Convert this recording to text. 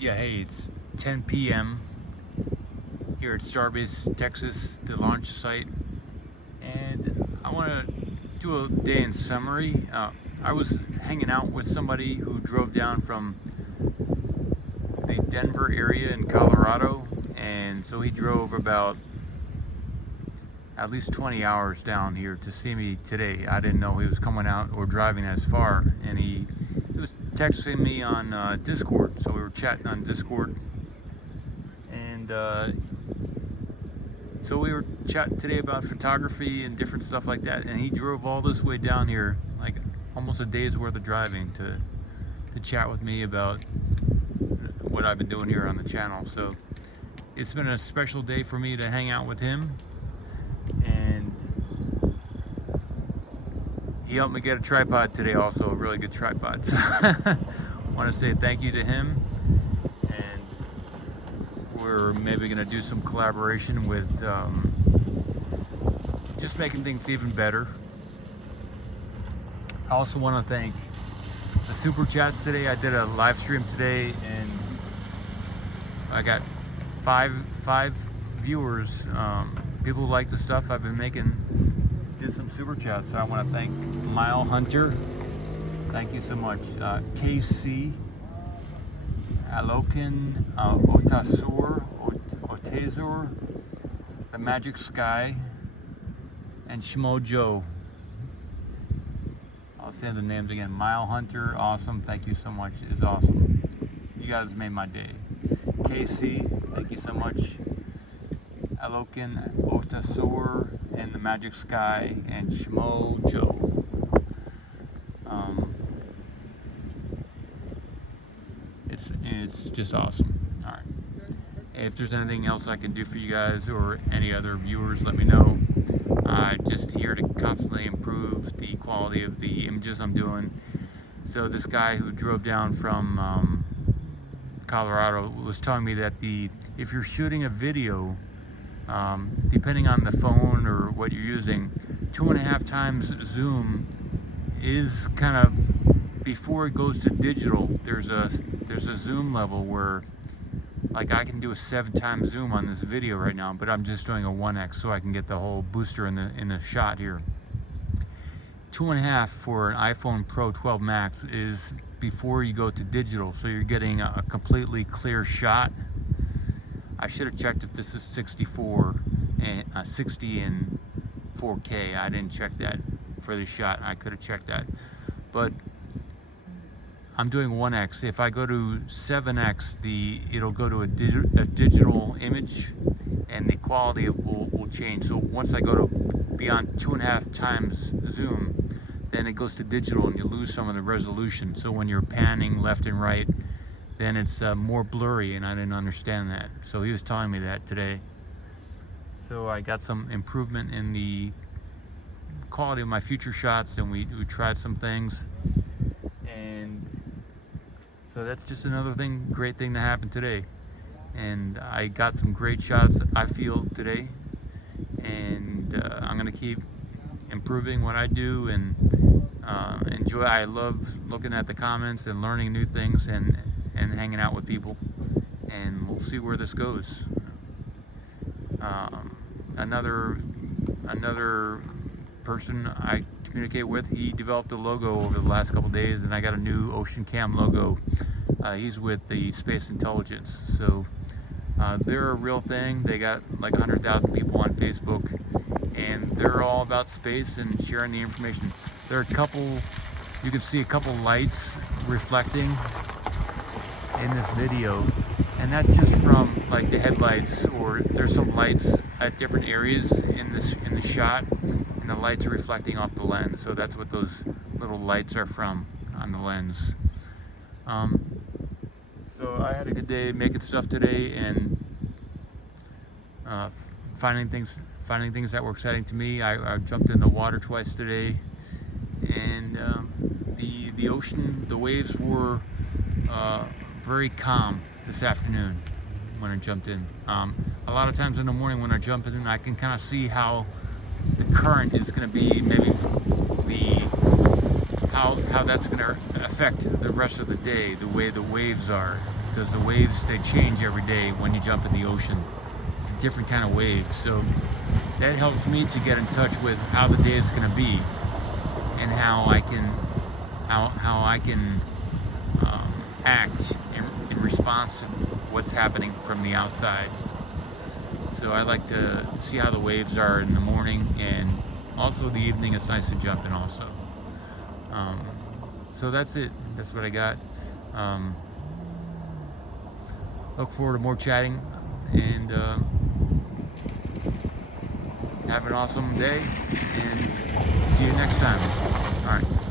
Yeah, hey, it's 10 p.m. here at Starbase, Texas, the launch site, and I want to do a day in summary. I was hanging out with somebody who drove down from the Denver area in Colorado, and so he drove about at least 20 hours down here to see me today. I didn't know he was coming out or driving as far, and he was texting me on Discord, so we were chatting on Discord, and so we were chatting today about photography and different stuff like that, and he drove all this way down here, like almost a day's worth of driving to chat with me about what I've been doing here on the channel. So it's been a special day for me to hang out with him, and he helped me get a tripod today, also a really good tripod. So I want to say thank you to him, and we're maybe going to do some collaboration with just making things even better. I also want to thank the super chats today. I did a live stream today, and I got five viewers. People who like the stuff I've been making did some super chats. So I want to thank Mile Hunter. Thank you so much. KC, Alokin, Otazur, The Magic Sky, and Shmo Joe. I'll say the names again. Mile Hunter, awesome. Thank you so much. It is awesome. You guys made my day. KC, thank you so much. Alokin, Otasor, and The Magic Sky, and Shmo Joe. It's just awesome. All right. If there's anything else I can do for you guys or any other viewers, let me know. Just here to constantly improve the quality of the images I'm doing. So this guy who drove down from Colorado was telling me that if you're shooting a video, depending on the phone or what you're using, 2.5 times zoom is kind of, before it goes to digital, there's a zoom level where, like, I can do a 7 times zoom on this video right now, but I'm just doing a 1x so I can get the whole booster in the shot here. 2.5 for an iPhone Pro 12 Max is before you go to digital, so you're getting a completely clear shot. I should have checked if this is 64 and 60 and 4K. I didn't check that for the shot. I could have checked that, but I'm doing 1x. If I go to 7x, it'll go to a digital image, and the quality will change. So once I go to beyond 2.5 times zoom, then it goes to digital, and you lose some of the resolution. So when you're panning left and right, then it's more blurry, and I didn't understand that. So he was telling me that today. So I got some improvement in the quality of my future shots, and we tried some things. And so that's just another great thing to happen today. And I got some great shots, I feel, today. And I'm gonna keep improving what I do, and enjoy. I love looking at the comments and learning new things, and hanging out with people, and we'll see where this goes. Another person I communicate with, he developed a logo over the last couple days, and I got a new Ocean Cam logo. He's with the Space Intelligence, so they're a real thing. They got like 100,000 people on Facebook, and they're all about space and sharing the information. There are you can see a couple lights reflecting in this video, and that's just from like the headlights, or there's some lights at different areas in the shot, and the lights are reflecting off the lens. So that's what those little lights are from on the lens. So I had a good day making stuff today, and finding things that were exciting to me. I jumped in the water twice today, and the ocean, the waves were very calm this afternoon when I jumped in. A lot of times in the morning when I jump in, I can kind of see how the current is going to be, maybe how that's going to affect the rest of the day, the way the waves are. because the waves, they change every day when you jump in the ocean. It's a different kind of wave. So that helps me to get in touch with how the day is going to be and how I can act in response to what's happening from the outside. So I like to see how the waves are in the morning, and also the evening is nice to jump in also. So that's it. That's what I got. Look forward to more chatting, and have an awesome day, and see you next time. All right.